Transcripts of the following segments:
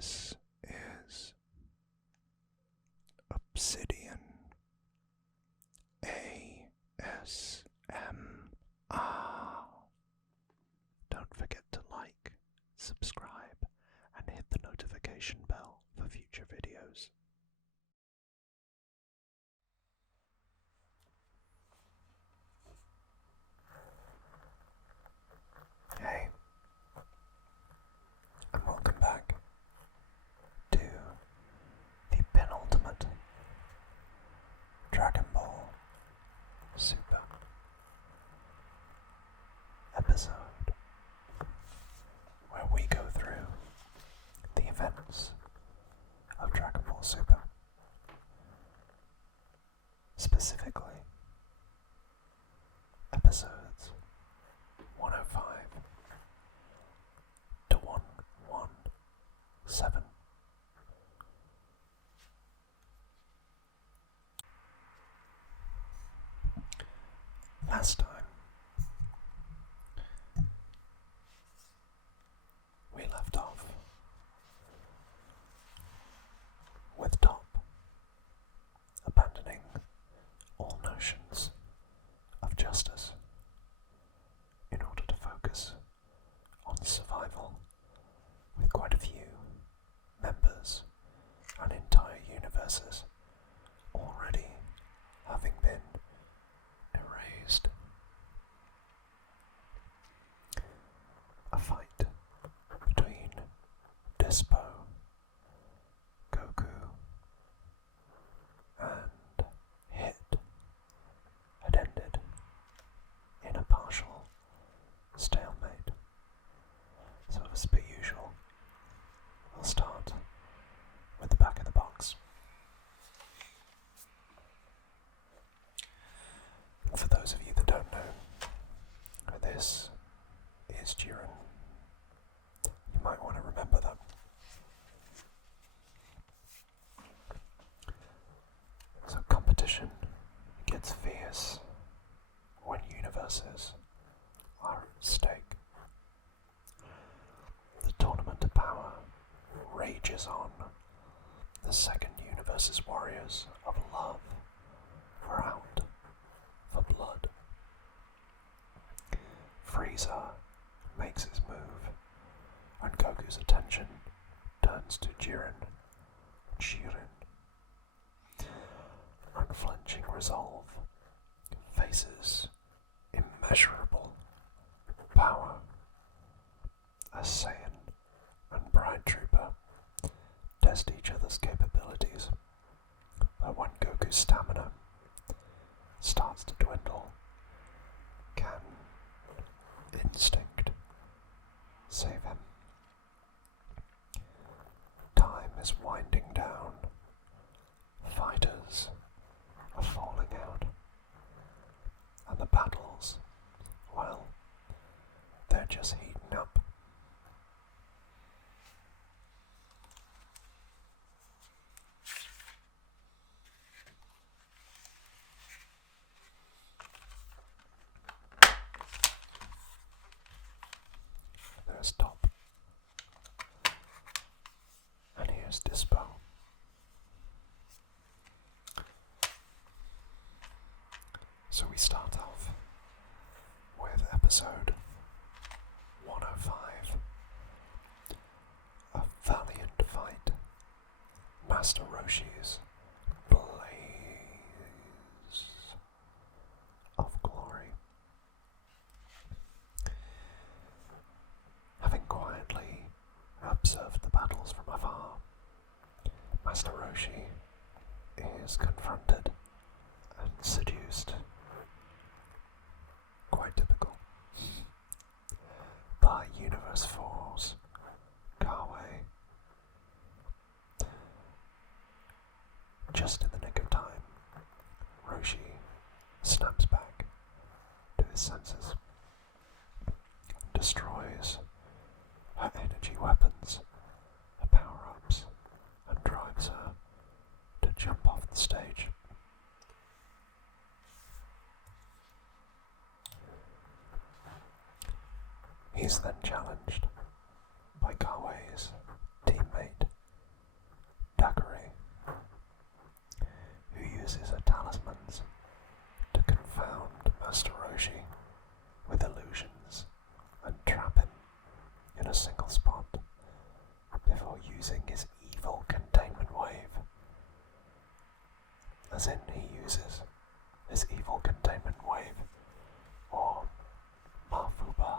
This is Obsidian ASMR. Don't forget to like, subscribe, and hit the notification bell for future videos. Hey, and welcome back to the penultimate Dragon Ball Super episode, where we go through the events of Dragon Ball Super. Specifically, episodes 105 to 117. Last time, we left off with Top abandoning all notions of justice in order to focus on survival, with quite a few members and entire universes already having been erased. A fight between Dispo, Goku, and Hit had ended in a partial stalemate. So as per usual, we'll start with the back of the box. And for those of you that don't know, this is Jiren. You might want to remember that. So competition gets fierce when universes are at stake. The tournament of power rages on. The second universe's warriors of love are out for blood. Frieza makes his move, and Goku's attention turns to Jiren. Unflinching resolve faces immeasurable power. As Saiyan and Bride Trooper test each other's capabilities, but when Goku's stamina starts to dwindle, can instinct save him? Time is winding down. Fighters are falling out. And the battles, well, they're just heating up. There's Top. And here's Dispo. So we start off with episode 105. A valiant fight. Master Roshi's blaze of glory. Having quietly observed the battles from afar, Master Roshi is confronted and seduced, quite typical, by Universe 4's Kawaii. Just in the nick of time, Roshi snaps back to his senses, destroys her energy weapons, her power-ups, and drives her to jump off the stage. He's then challenged by Kawaii's teammate as in he uses his evil containment wave, or Mafuba,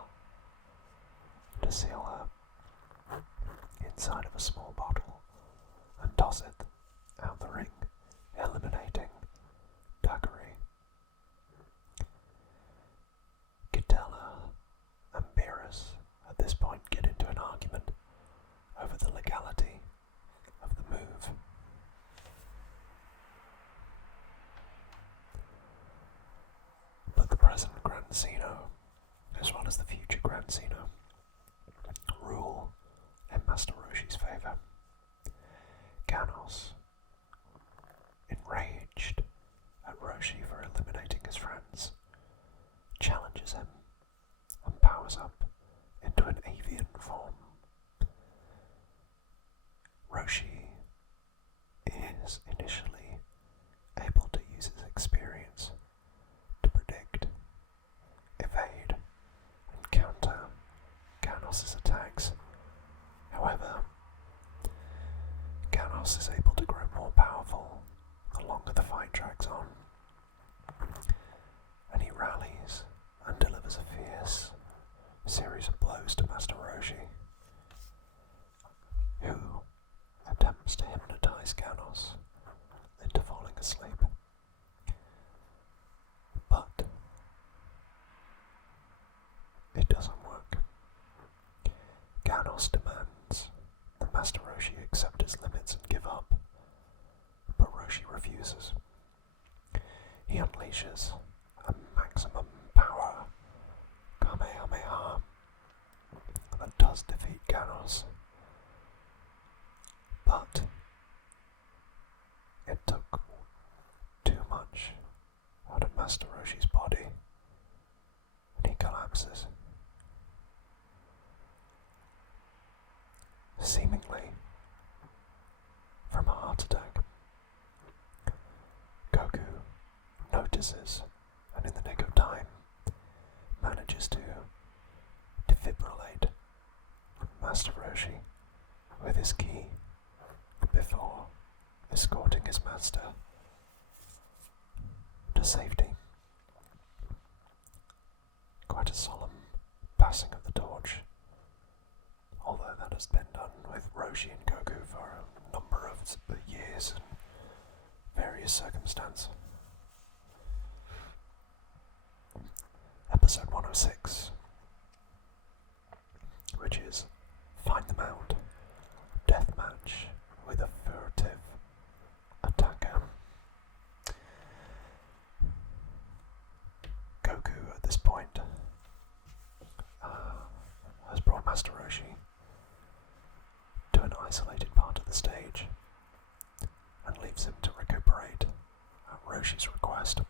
to seal her inside of a small bottle and toss it out the ring, eliminating Daggery. Kefla and Beerus at this point get into an argument over the legality of the move. But the present Grand Zeno, as well as the future Grand Zeno, rule in Master Roshi's favour. Ganos, enraged at Roshi for eliminating his friends, challenges him and powers up into an avian form. Roshi is initially able to use his experience to predict, evade, and counter Ganos' attacks. However, Ganos is able to grow more powerful the longer the fight drags on, and he rallies and delivers a fierce series of blows to Master Roshi, who attempts to hypnotize Ganos into falling asleep. But it doesn't work. Ganos demands that Master Roshi accept his limits and give up, but Roshi refuses. He unleashes a maximum power Kamehameha that does defeat Ganos, but it took too much out of Master Roshi's body, and he collapses. Seemingly from a heart attack. Goku notices, and in the nick of time manages to defibrillate Master Roshi with his ki before escorting his master to safety. Quite a solemn passing of the torch, although that has been done with Roshi and Goku for a number of years and various circumstances. Episode 106, which is Find the Mount, Deathmatch with a Furtive Attacker. Goku at this point has brought Master Roshi to an isolated part of the stage and leaves him to recuperate at Roshi's request.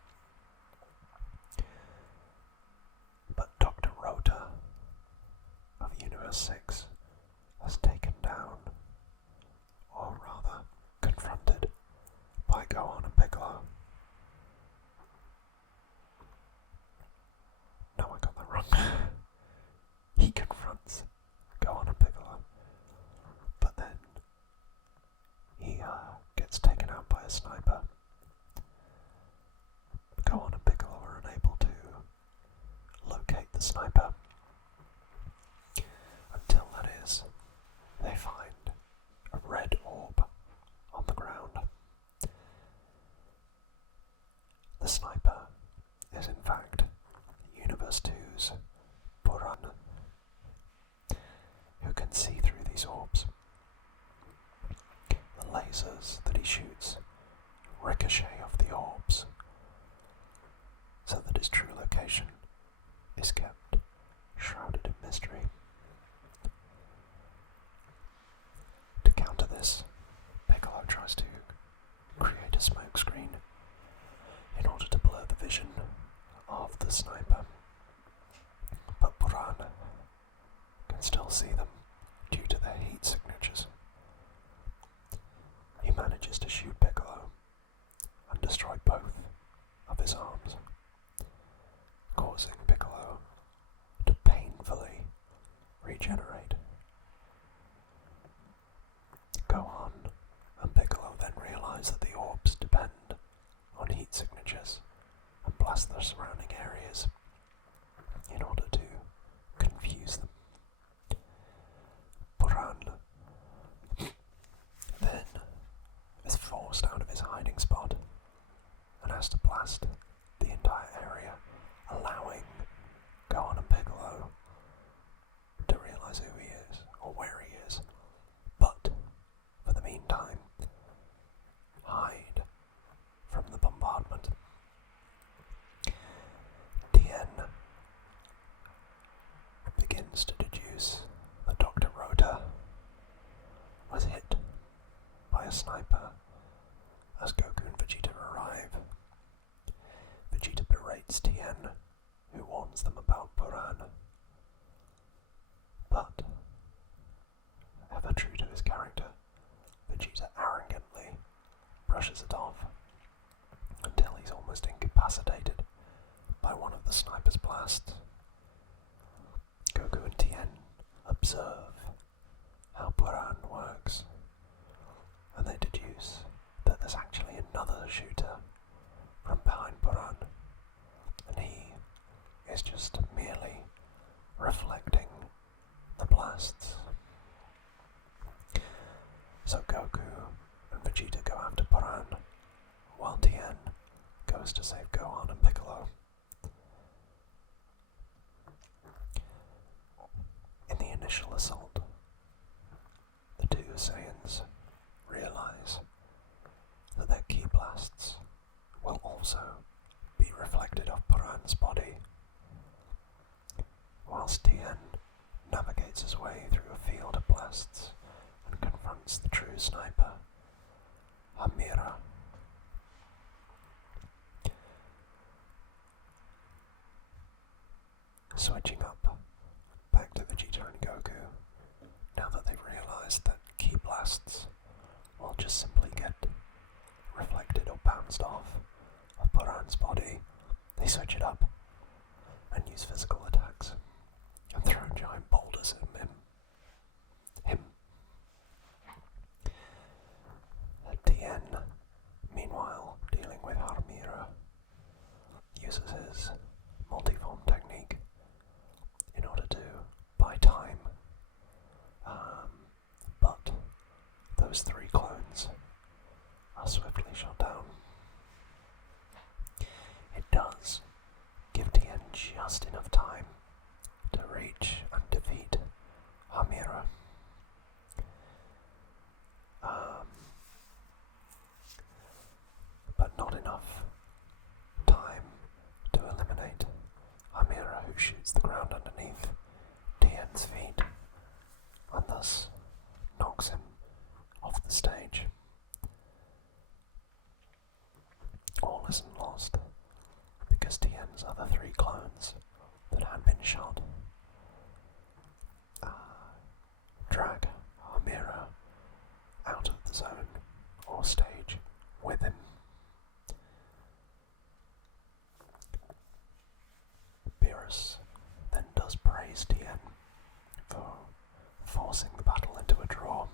But Dr. Rota of Universe 6 has taken down, or rather confronted, by Gohan and Piccolo. No, I got that wrong. He confronts Gohan and Piccolo, but then he gets taken out by a sniper. Gohan and Piccolo are unable to locate the sniper until, that is, they find a red orb on the ground. The sniper is in fact Universe 2's Buran, who can see through these orbs. The lasers that he shoots ricochet off the orbs, so that his true location is kept shrouded in mystery. To counter this, Piccolo tries to create a smokescreen in order to blur the vision of the sniper, but Buran can still see them due to their heat signatures. He manages to shoot Piccolo and destroy both of his arms, causing Piccolo to painfully regenerate. Gohan and Piccolo then realize that the orbs depend structures and blast the surrounding areas in order to confuse them. Buran then is forced out of his hiding spot and has to blast the entire area, allowing Gohan and Piccolo to realise who he is, or where he is, but for the meantime, hide from the bombardment. Tien begins to deduce that Dr. Rota was hit by a sniper as Goku and Vegeta arrive. Vegeta berates Tien, who warns them about Buran. But, ever true to his character, Vegeta arrogantly brushes it off until he's almost incapacitated by one of the sniper's blasts. Goku and Tien observe how Buran works, and they deduce that there's actually another shooter from behind Buran, and he is just merely reflecting the blasts. So Goku and Vegeta go after Buran, while Tien goes to save Gohan and Piccolo. In the initial assault, the two Saiyans realize that their ki blasts will also be reflected off Buran's body, whilst Tien navigates his way through a field of blasts and confronts the true sniper, Hamira. Switching up back to Vegeta and Goku, now that they've realised that ki blasts will just simply get reflected or bounced off of Buran's body, they switch it up and use physical attacks and throw giant boulders at him. Tien, meanwhile, dealing with Hamira, uses his multi-form technique in order to buy time, but those three clones are swiftly shot down. It does give Tien just enough time to reach and defeat Hamira. But not enough time to eliminate Hamira, who shoots the ground underneath Tien's feet and thus knocks him off the stage. All isn't lost, because Tien's other three clones that had been shot drag Hamira out of the zone or stage with him. Beerus then does praise Tien for forcing the battle into a draw,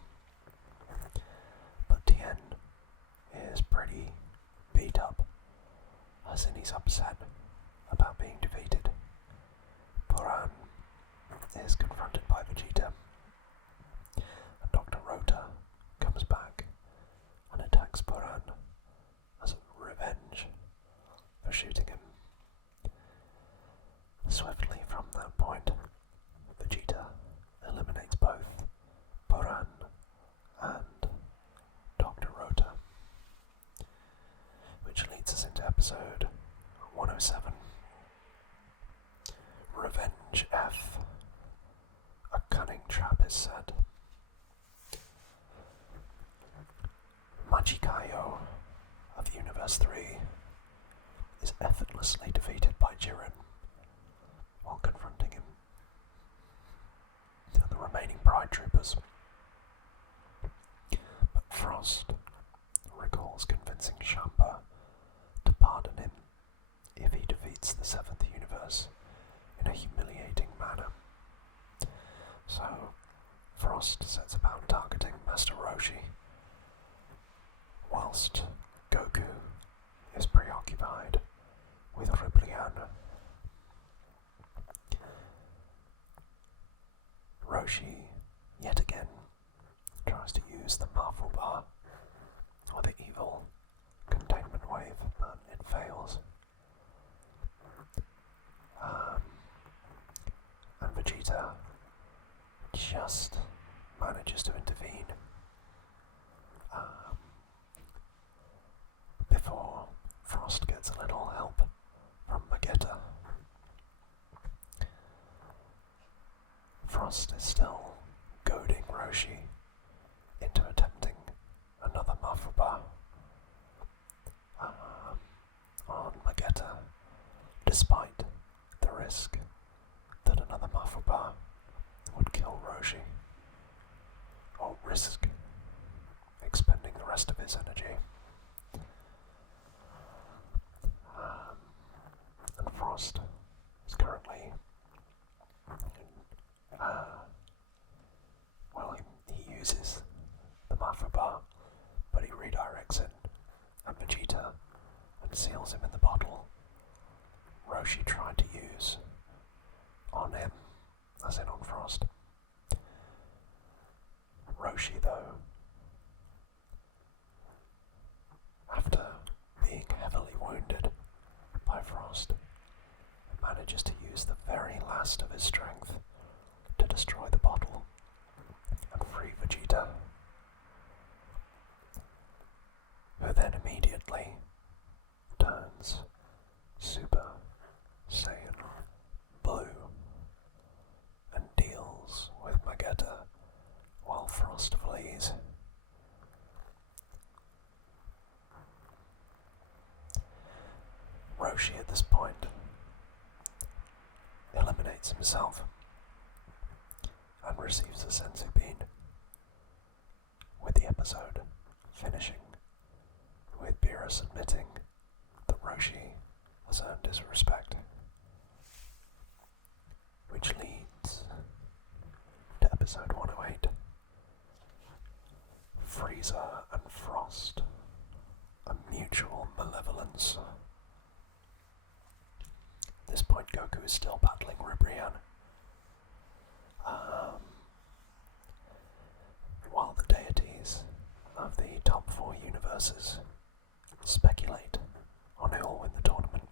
but Tien is pretty beat up, as in he's upset about being defeated. Buran is confronted by Vegeta, and Dr. Rota comes back and attacks Buran as a revenge for shooting him. Swiftly from that point, Vegeta eliminates both Buran and Dr. Rota, which leads us into episode 107. Revenge F. A cunning trap is set. Machikayo of Universe 3 is effortlessly defeated by Jiren while confronting him and the remaining Pride Troopers. But Frost recalls convincing Champa to pardon him if he defeats the 7th universe in a humiliating manner. So, Frost sets about targeting Master Roshi, whilst Goku is preoccupied with Ribrian. Roshi, yet again, tries to use the Marvel Bar, or the evil containment wave, but it fails. And Vegeta just manages to intervene before Frost gets a little help from Vegeta. Frost is still goading Roshi into attempting another Mafuba on Vegeta, despite the risk that another Mafuba would kill Roshi, or risk expending the rest of his energy. And Frost is currently he uses the Mafuba, but he redirects it at Vegeta and seals him in the bottle Roshi tried to use on him, as in on Frost. Roshi, though, after being heavily wounded by Frost, manages to use the very last of his strength to destroy the bottle and free Vegeta, who then immediately turns Super Saiyan Blue and deals with Vegeta while Frost flees. Roshi at this point eliminates himself and receives a senzu bean, with the episode finishing with Beerus admitting that Roshi has earned his respect, which leads to episode 108, Frieza and Frost, a mutual malevolence. At this point, Goku is still battling Ribrian, while the deities of the top 4 universes speculate on who will win the tournament.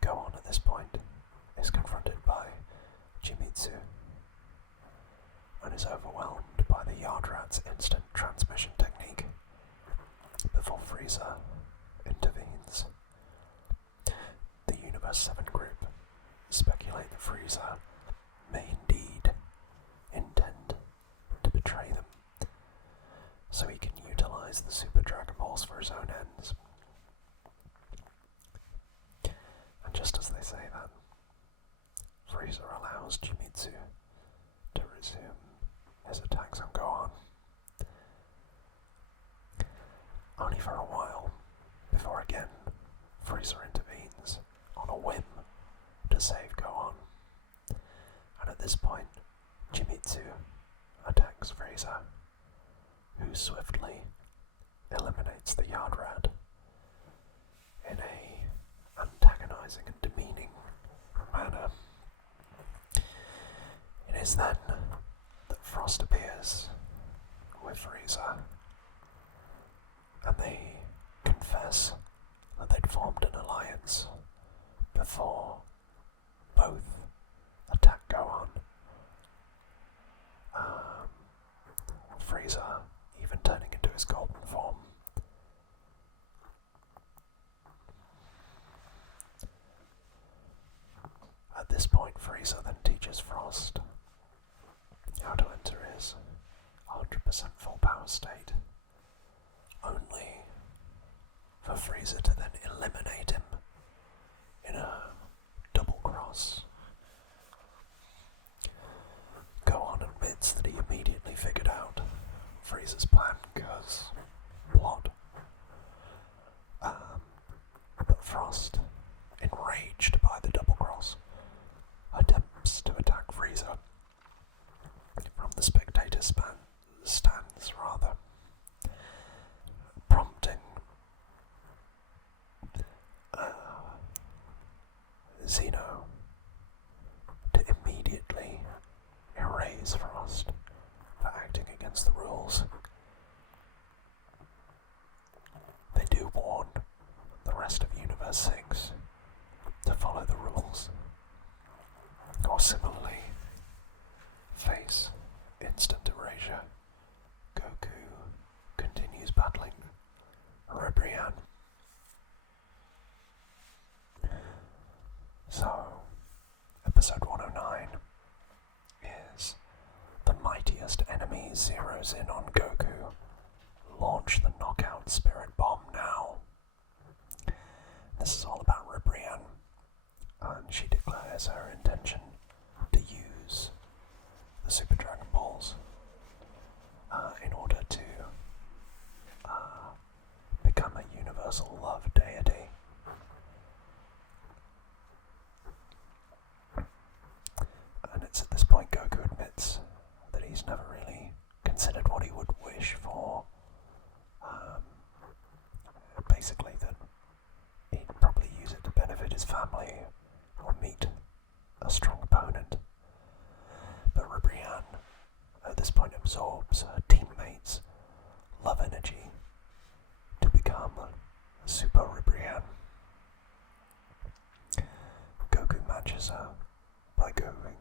Gohan at this point is confronted by Jimitsu and is overwhelmed by the Yardrat's instant transmission technique before Frieza intervenes. The Universe 7 group speculate that Frieza may indeed intend to betray them, so he can utilize the Super Dragon Balls for his own ends. And just as they say that, Frieza allows Jimitsu to resume his attacks on Gohan, only for a while, before again Frieza intervenes on a whim to save Gohan. And at this point, Jimitsu attacks Frieza, who swiftly eliminates the Yardrat in a antagonizing and demeaning manner. It is then that Frost appears with Frieza, and they confess that they'd formed an alliance before both attack Gohan. Frieza even turning into his golden form. At this point, Frieza then teaches Frost how to enter his 100% full power state, only for Frieza to then eliminate him in a double cross. Gohan admits that he immediately figured out Frieza's plan because plot. But Frost, enraged by the double cross, attempts to attack Frieza from the spectator stands, prompting zeroes in on Goku. Launch the knockout spirit bomb now. This is all about Ribrianne, and she declares her intention to use the Super Dragon Balls in order to become a universal love deity. And it's at this point Goku admits that he's never really considered what he would wish for. Basically that he'd probably use it to benefit his family or meet a strong opponent. But Ribrianne at this point absorbs her teammates' love energy to become a Super Ribrianne. Goku matches her by going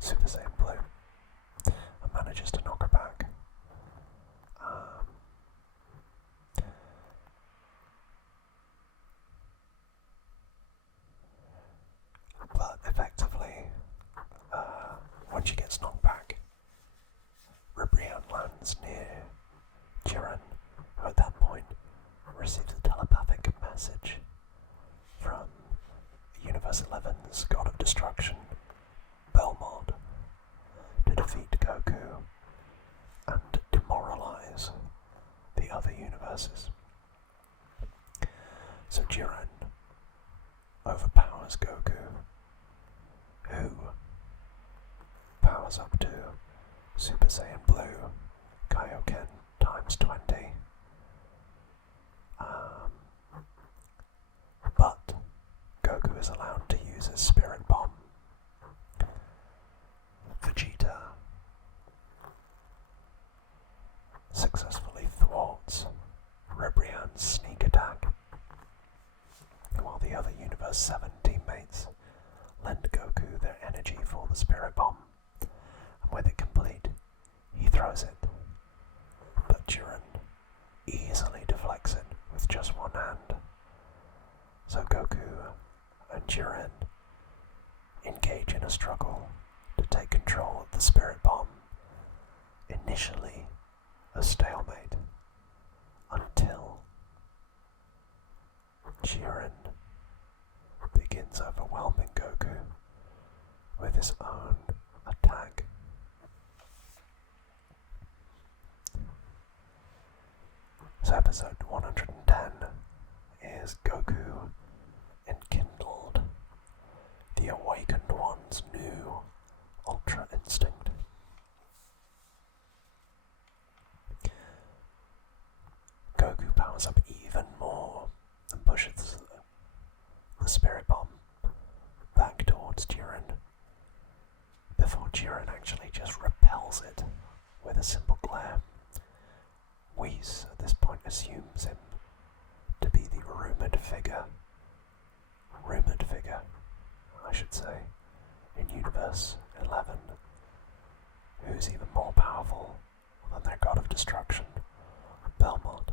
Super Saiyan Blue and manages to knock her back. But effectively, when she gets knocked back, Ribrianne lands near Jiren, who at that point receives a telepathic message from Universe 11's God of Destruction, Belmont, to defeat Goku and demoralize the other universes. So Jiren overpowers Goku, who powers up to Super Saiyan Blue Kaioken times 20. But Goku is allowed to use his Spirit Bomb. Vegeta successfully thwarts Ribrianne's sneak attack, while the other Universe 7 teammates lend Goku their energy for the Spirit Bomb, and with it complete, he throws it. But Jiren easily deflects it with just one hand. So Goku and Jiren engage in a struggle to take control of the Spirit Bomb, initially a stalemate, until Jiren begins overwhelming Goku with his own attack. So episode 110 is Goku enkindled, the Awakened One's new Ultra Instinct. Goku powers up even more and pushes the Spirit Bomb back towards Jiren, before Jiren actually just repels it with a simple glare. Whis at this point assumes him to be the rumoured figure, I should say, in Universe 11, who's even more powerful than their God of Destruction, Belmont.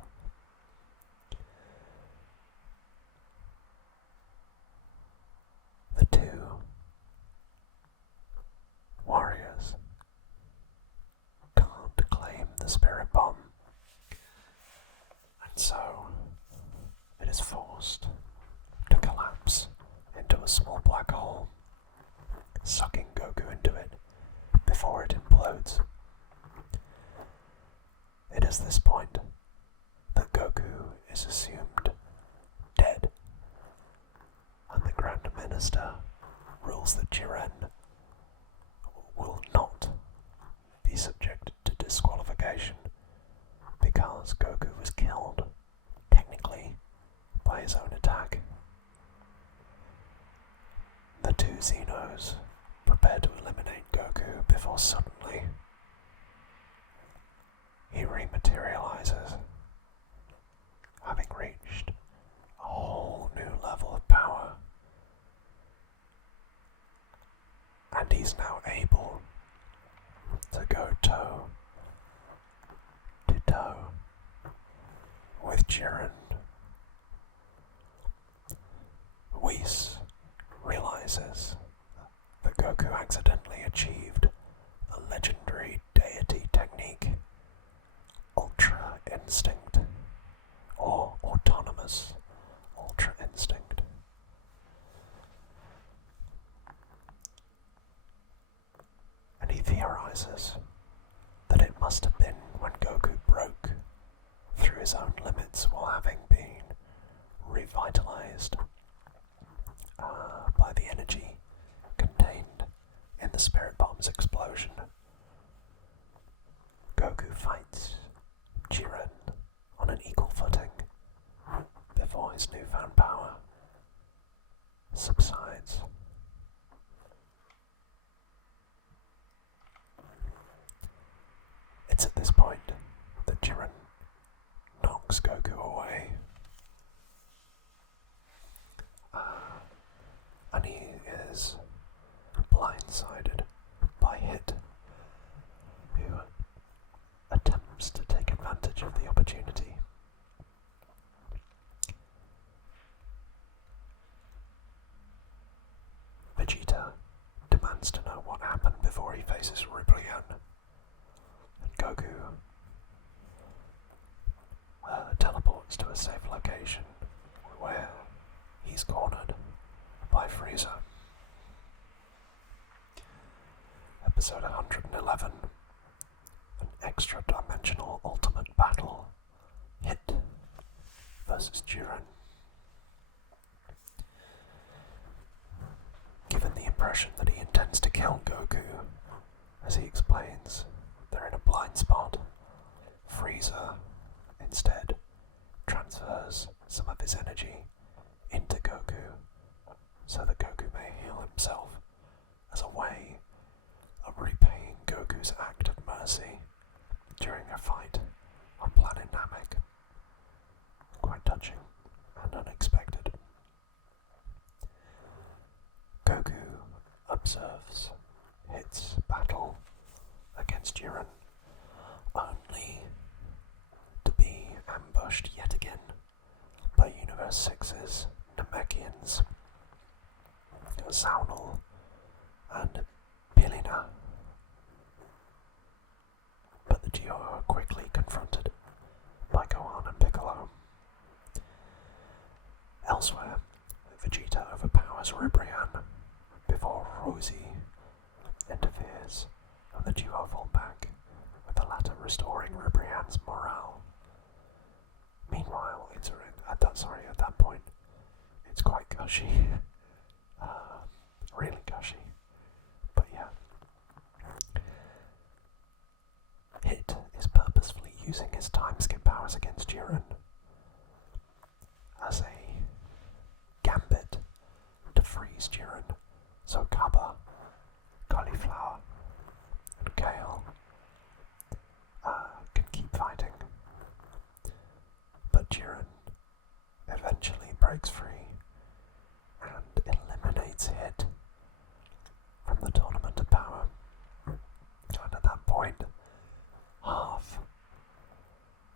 The two warriors can't claim the Spirit Bomb, and so it is forced to collapse into a small black hole, sucking Goku into it before it implodes. It is this point that Goku is assumed dead, and the Grand Minister rules that Jiren will not be subjected to disqualification because Goku was killed, technically, by his own attack. The two Xenos prepare to eliminate Goku before suddenly he rematerializes, having reached a whole new level of power. And he's now able to go toe to toe with Jiren. Whis realizes that Goku accidentally achieved the legendary deity technique theorizes that it must have been when Goku broke through his own limits while having been revitalized by the energy contained in the Spirit Bomb's explosion. Goku fights Jiren on an equal footing before his newfound power subsides. It's at this point that Jiren knocks Goku away, and he is blindsided by Hit, who attempts to take advantage of the opportunity. Vegeta demands to know what happened before he faces Ribrian, and Goku teleports to a safe location where he's cornered by Frieza. Episode 111, an extra-dimensional ultimate battle, Hit versus Jiren. Given the impression that he intends to kill Goku, as he explains, they're in a blind spot, Frieza instead transfers some of his energy into Goku so that Goku may heal himself as a way of repaying Goku's act of mercy during a fight on planet Namek. Quite touching and unexpected. Goku observes Hit's battle against Jiren, only to be ambushed yet again by Universe 6's Namekians, Zaunel and Pilina. But the duo are quickly confronted by Gohan and Piccolo. Elsewhere, Vegeta overpowers Ribrian before Roshi interferes, and the duo fall back, with the latter restoring Ribrian's morale. Meanwhile, at that point, it's quite gushy. Really gushy. But yeah. Hit is purposefully using his time skip powers against Jiren as a gambit to freeze Jiren, so Kappa, Cauliflower, and Kale can keep fighting. But Jiren eventually breaks free and eliminates Hit from the Tournament of Power. And at that point, half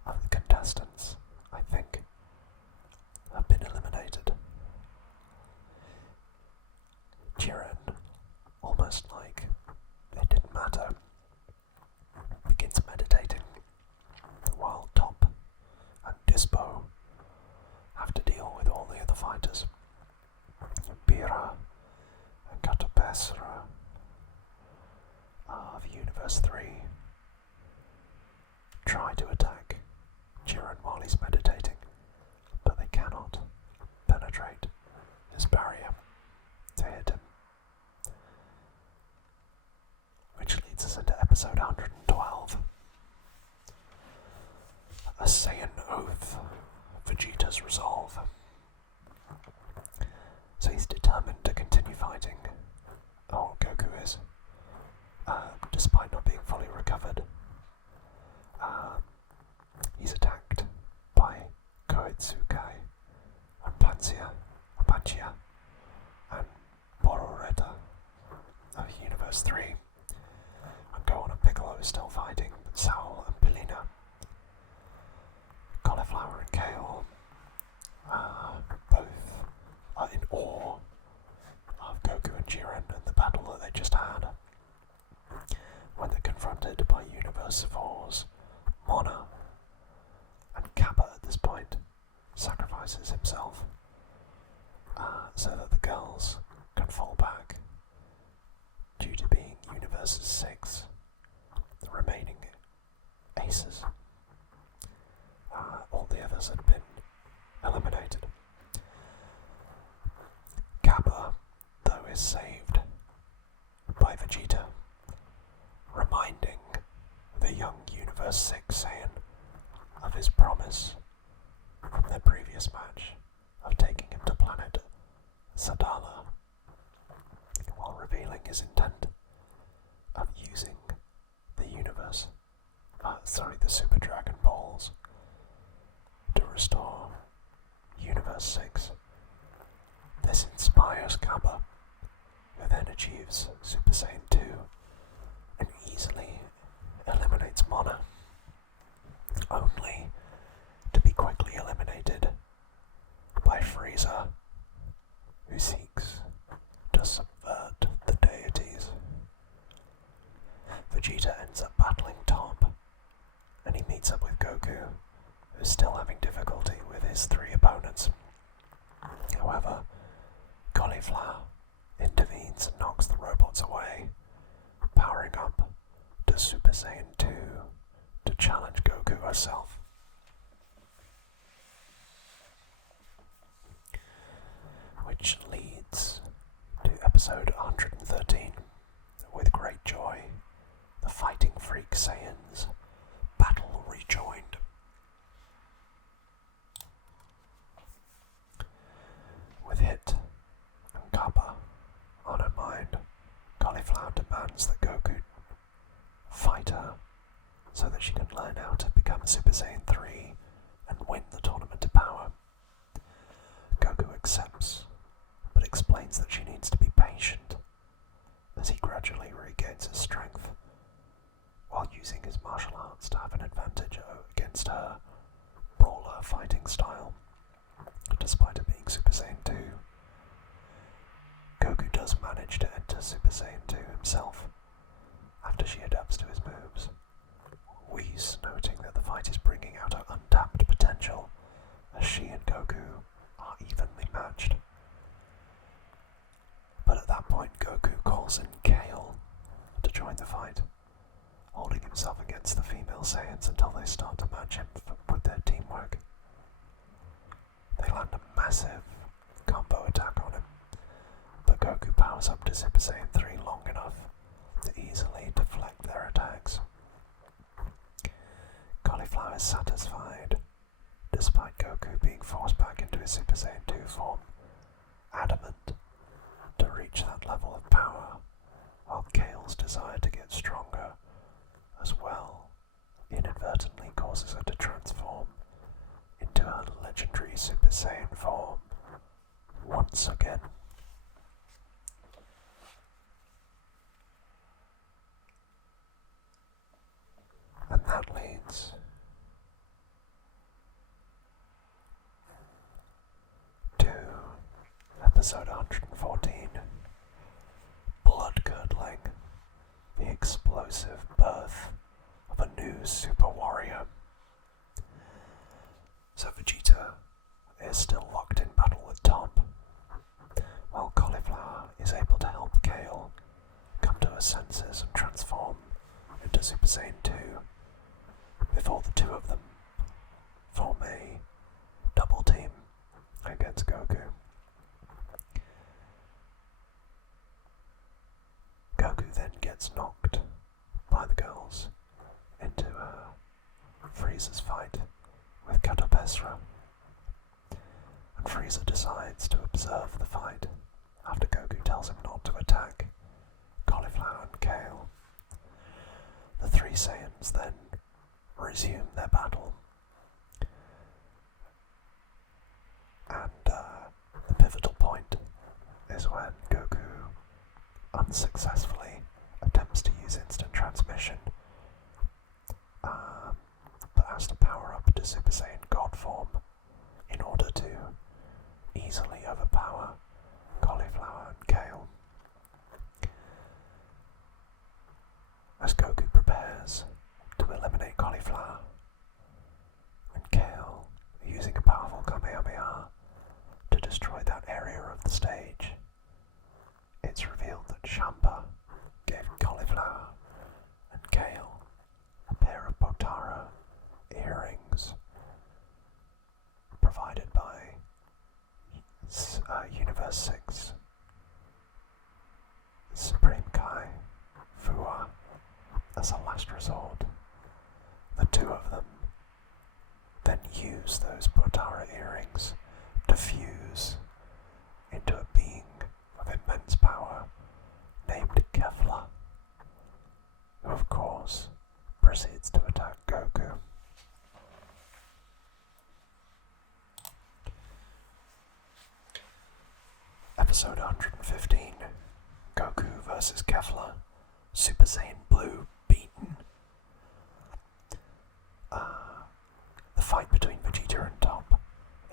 of the contestants, I think, have been eliminated. Jiren, almost like it didn't matter, begins meditating, while Top and Dispo have to deal with all the other fighters. Bira and Katapesra of Universe 3 try to attack Jiren while he's meditating, but they cannot penetrate his barrier to hit him. Which leads us into episode 112. A Saiyan Oath, Vegeta's resolve. So he's determined to continue fighting. Oh, Goku is. Despite not being fully recovered. He's attacked by Koitsukai and Panchia and Bororeta of Universe 3. And Gohan and Piccolo is still fighting, but Saul and Pilina, Cauliflower and Kale, both are in awe of Goku and Jiren and the battle that they just had, when they're confronted by Universe 4's Mona, and Kappa at this point sacrifices himself so that the girls can fall back due to being Universe 6 Universe 6 Saiyan of his promise from their previous match of taking him to planet Sadala, while revealing his intent of using the Super Dragon Balls to restore Universe 6. This inspires Kappa, who then achieves Super Saiyan 2 and easily eliminates Mona, only to be quickly eliminated by Frieza, who seeks to subvert the deities. Vegeta ends up battling Top, and he meets up with Goku, who's still having difficulty with his 3 opponents. However, Cauliflower intervenes and knocks the robots away, powering up to Super Saiyan 2 to challenge Goku herself. Which leads to episode 113, with great joy, the Fighting Freak Saiyans battle rejoined. With Hit and Kappa on her mind, Cauliflower demands that Goku fight her so that she can learn how to become Super Saiyan 3 and win the Tournament of Power. Goku accepts, but explains that she needs to be patient as he gradually regains his strength, while using his martial arts to have an advantage against her brawler fighting style, despite it being Super Saiyan 2. Goku does manage to enter Super Saiyan 2 himself after she adapts to his moves, Whis noting that the fight is bringing out her untapped potential, as she and Goku are evenly matched. But at that point, Goku calls in Kale to join the fight, holding himself against the female Saiyans until they start to match him with their teamwork. They land a massive combo attack on him, but Goku powers up to Super Saiyan 3 long enough to easily deflect their attacks. Cauliflower is satisfied, despite Goku being forced back into his Super Saiyan 2 form, adamant to reach that level of power, while Kale's desire to get stronger as well inadvertently causes her to transform into her legendary Super Saiyan form once again. And that leads to episode 114, Blood-Curdling, the explosive birth of a new super warrior. So Vegeta is still locked in battle with Top, while Cauliflower is able to help Kale come to her senses and transform into Super Saiyan 2, before the two of them form a double team against Goku. Goku then gets knocked by the girls into Frieza's fight with Katopesra, and Frieza decides to observe the fight after Goku tells him not to attack Cauliflower and Kale. The 3 Saiyans then resume their battle, and the pivotal point is when Goku unsuccessfully attempts to use instant transmission, but has to power up to Super Saiyan God form in order to easily overpower Cauliflower and Kale. As Goku prepares to eliminate Cauliflower, and Kale, using a powerful Kamehameha to destroy that area of the stage, it's revealed that Champa gave Cauliflower and Kale a pair of Potara earrings provided by Universe 6 Supreme Kai Fua as a last resort. The use those Potara earrings to fuse into a being of immense power named Kefla, who of course proceeds to attack Goku. Episode 115, Goku vs. Kefla, Super Saiyan Blue beaten. The fight between Vegeta and Top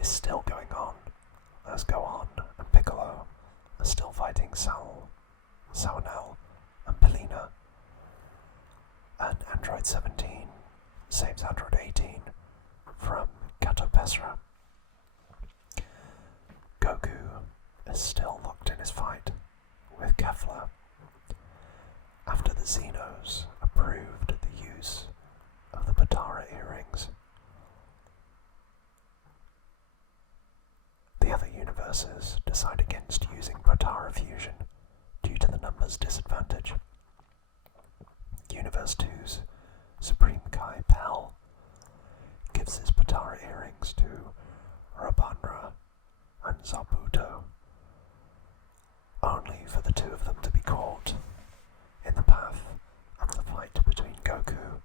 is still going on, as Gohan and Piccolo are still fighting Sawanel and Pelina, and Android 17 saves Android 18 from Kato Pesra. Goku is still locked in his fight with Kefla after the Xenos approved the use of the Potara earrings. The other universes decide against using Potara fusion due to the numbers disadvantage. Universe 2's Supreme Kai Pell gives his Potara earrings to Rabanra and Zabuto, only for the two of them to be caught in the path of the fight between Goku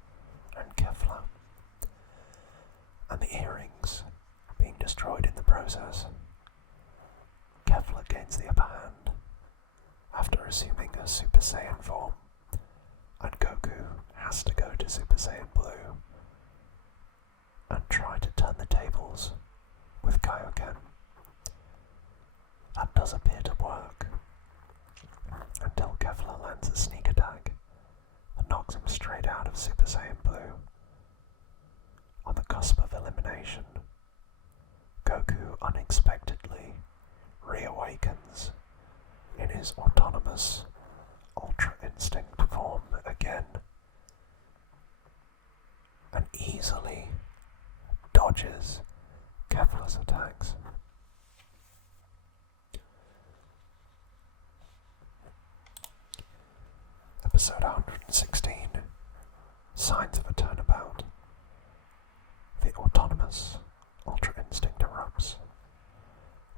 and Kefla, and the earrings being destroyed in the process. Kefla gains the upper hand after assuming a Super Saiyan form, and Goku has to go to Super Saiyan Blue and try to turn the tables with Kaioken. That does appear to work, until Kefla lands a sneak attack that knocks him straight out of Super Saiyan Blue. On the cusp of elimination, Goku unexpectedly reawakens in his autonomous Ultra Instinct form again, and easily dodges Kefla's attacks. Episode 116, Signs of a Turnabout. The autonomous Ultra Instinct erupts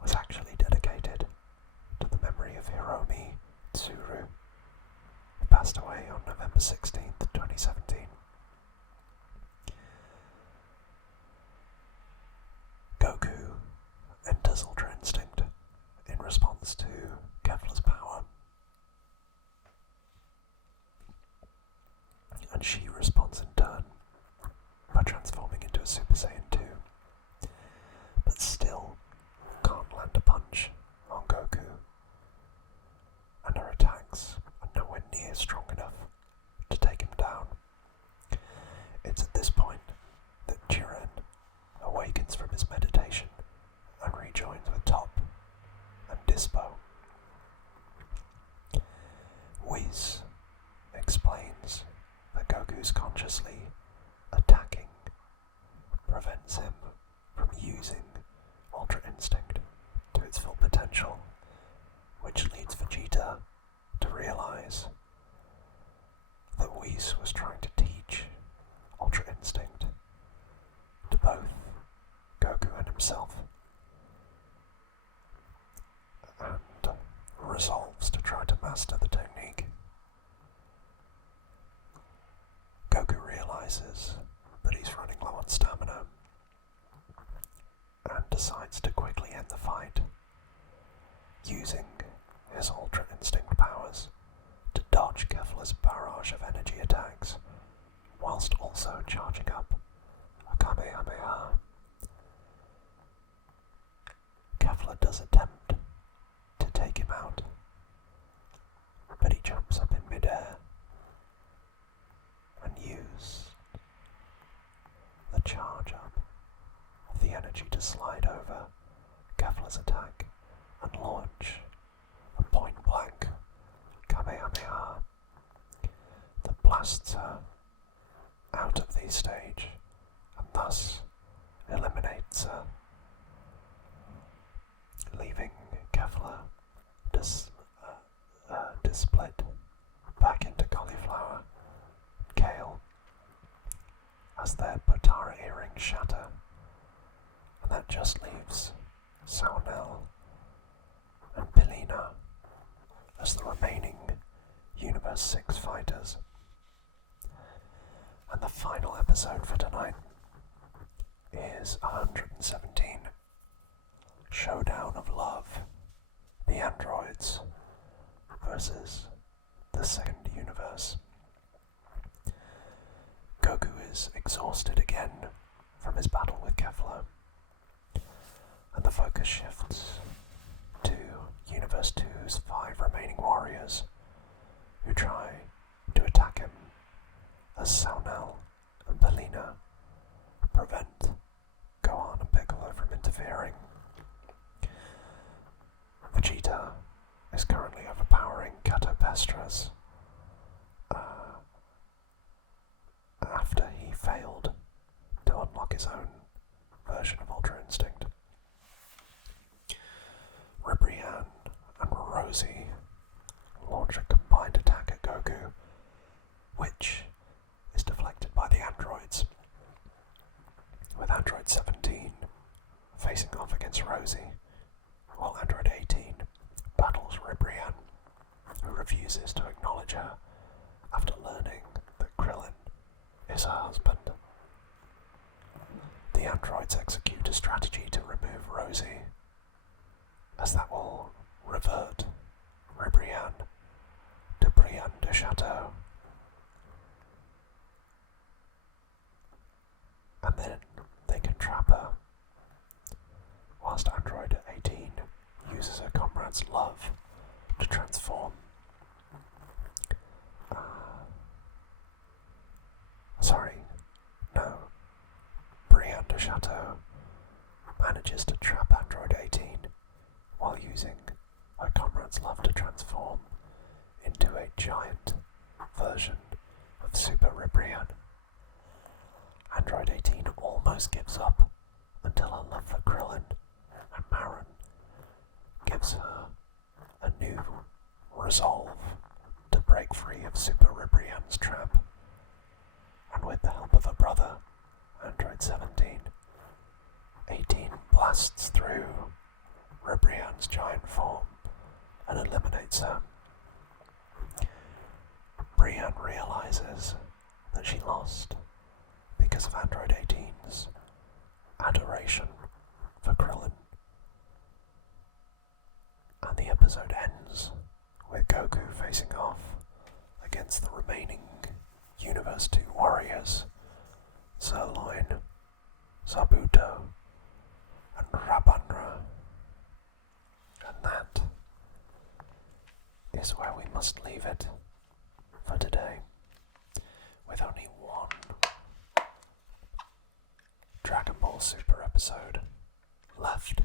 was actually dedicated to the memory of Hiromi Tsuru, who passed away on November 16th, 2017. Goku enters Ultra Instinct in response to Kefla's power, and she responds in turn by transforming into a Super Saiyan 2, but still can't land a punch on Goku, and her attacks are nowhere near strong enough to take him down. It's at this point that Jiren awakens from his meditation and rejoins with Top and Dispo. Whis explains that Goku's consciously attacking prevents him from using Ultra Instinct to its full potential, which leads Vegeta to realize that Whis was trying to teach Ultra Instinct to both Goku and himself, and resolves to try to master the technique. Goku realizes that he's running low on stamina and decides to quickly end the fight, using his Ultra Instinct powers to dodge Kefla's barrage of energy attacks, whilst also charging up a Kamehameha. Kefla does attempt to take him out, but he jumps up in midair and uses the charge up of the energy to slide over Kefla's attack and launch a point-blank Kamehameha that blasts her out of the stage and thus eliminates her, leaving Kefla split back into cauliflower and kale as their Potara earrings shatter just leaves Saunel and Pilina as the remaining Universe 6 fighters. And the final episode for tonight is 117, Showdown of Love, the androids versus the second universe. Goku is exhausted again from his battle with Kefla, and the focus shifts to Universe 2's 5 remaining warriors who try to attack him as Saunel and Pilina prevent Gohan and Piccolo from interfering. Vegeta is currently overpowering Cato Pestras after he failed to unlock his own version of Ultra Instinct. Ribrianne and Roshi launch a combined attack at Goku, which is deflected by the androids, with Android 17 facing off against Roshi, while Android 18 battles Ribrianne, who refuses to acknowledge her after learning that Krillin is her husband. The androids execute a strategy to remove Roshi, as that will revert Ribrianne to Brienne de Chateau. And then they can trap her, whilst Android 18 uses her comrade's love to transform. Brienne de Chateau manages to trap Android 18 while using her comrade's love to transform into a giant version of Super Ribrianne. Android 18 almost gives up until her love for Krillin and Marin gives her a new resolve to break free of Super Ribrianne's trap. And with the help of her brother, Android 17, 18 blasts through Ribrianne's giant form and eliminates her. Brienne realizes that she lost because of Android 18's adoration for Krillin. And the episode ends with Goku facing off against the remaining Universe 2 warriors, Sirloin, Zabuto, and Rabandra. And that is where we must leave it for today, with only one Dragon Ball Super episode left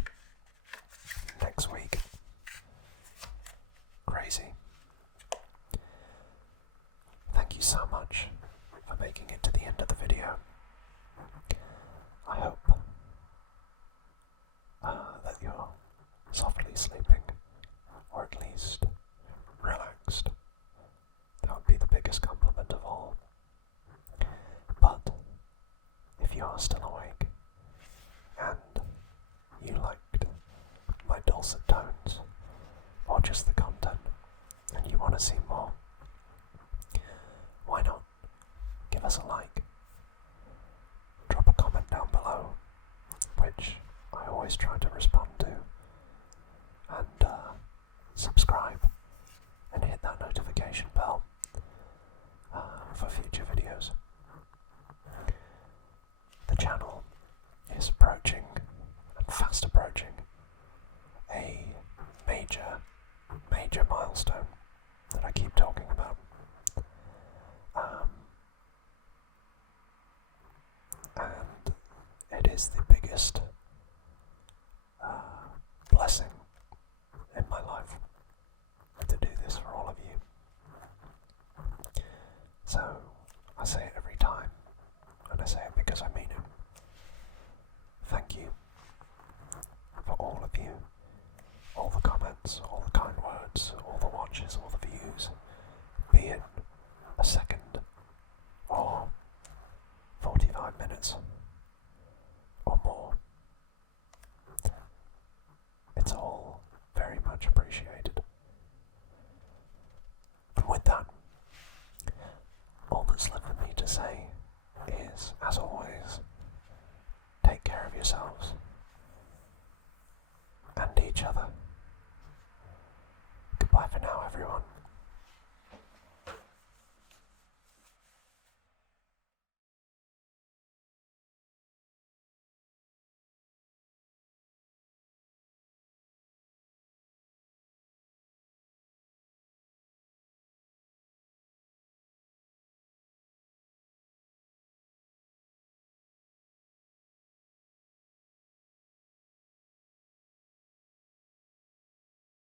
next week. Crazy. Thank you so much for making it to the end of the video. I hope that you're softly sleeping